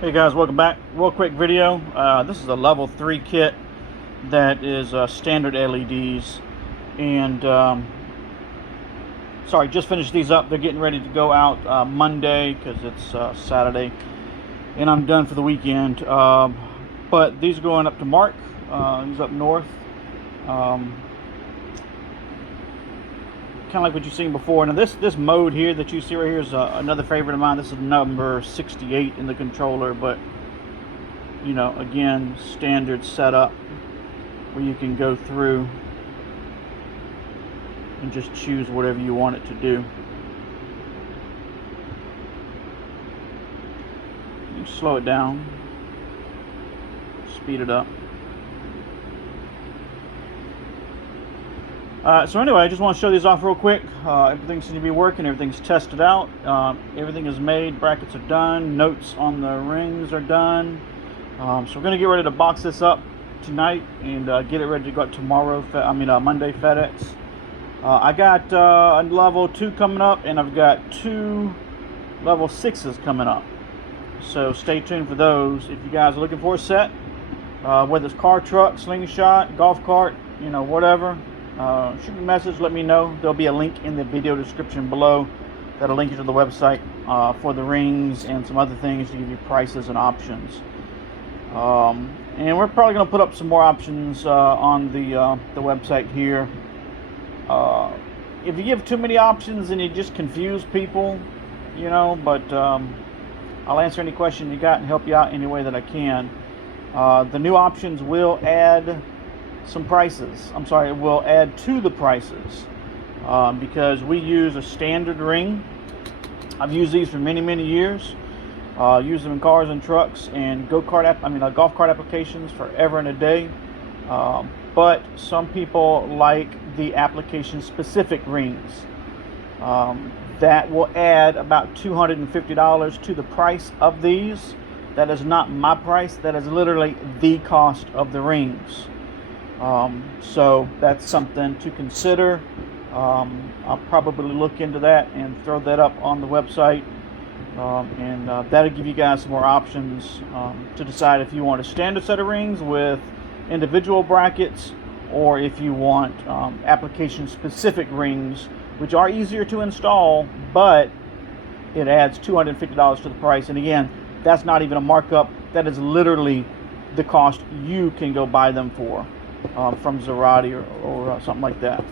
Hey guys, welcome back. Real quick video. This is a level 3 kit that is standard LEDs, and sorry, just finished these up. They're getting ready to go out Monday because it's Saturday, and I'm done for the weekend. But these are going up to Mark. He's up north. Kind of like what you've seen before. Now this mode here that you see right here is another favorite of mine. This is number 68 in the controller, but you know, again, standard setup where you can go through and just choose whatever you want it to do. You slow it down, speed it up. So anyway, I just want to show these off real quick. Everything seems to be working. Everything's tested out. Everything is made. Brackets are done. Notes on the rings are done. So we're going to get ready to box this up tonight and get it ready to go out tomorrow. Monday FedEx. I got a level 2 coming up, and I've got 2 level 6s coming up. So stay tuned for those. If you guys are looking for a set, whether it's car, truck, slingshot, golf cart, you know, whatever. Shoot me a message, let me know. There'll be a link in the video description below that'll link you to the website for the rings and some other things to give you prices and options. And we're probably going to put up some more options on the website here. If you give too many options, then you just confuse people, you know, but I'll answer any question you got and help you out any way that I can. The new options will add some prices. I'm sorry, it will add to the prices because we use a standard ring. I've used these for many years. Use them in cars and trucks and golf cart applications forever and a day. But some people like the application specific rings. That will add about $250 to the price of these. That is not my price. That is literally the cost of the rings. So that's something to consider. I'll probably look into that and throw that up on the website, and that'll give you guys some more options to decide if you want a standard set of rings with individual brackets, or if you want application specific rings, which are easier to install, but it adds $250 to the price. And again, that's not even a markup. That is literally the cost you can go buy them for. From Zerati or something like that.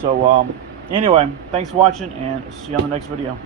So anyway, thanks for watching, and see you on the next video.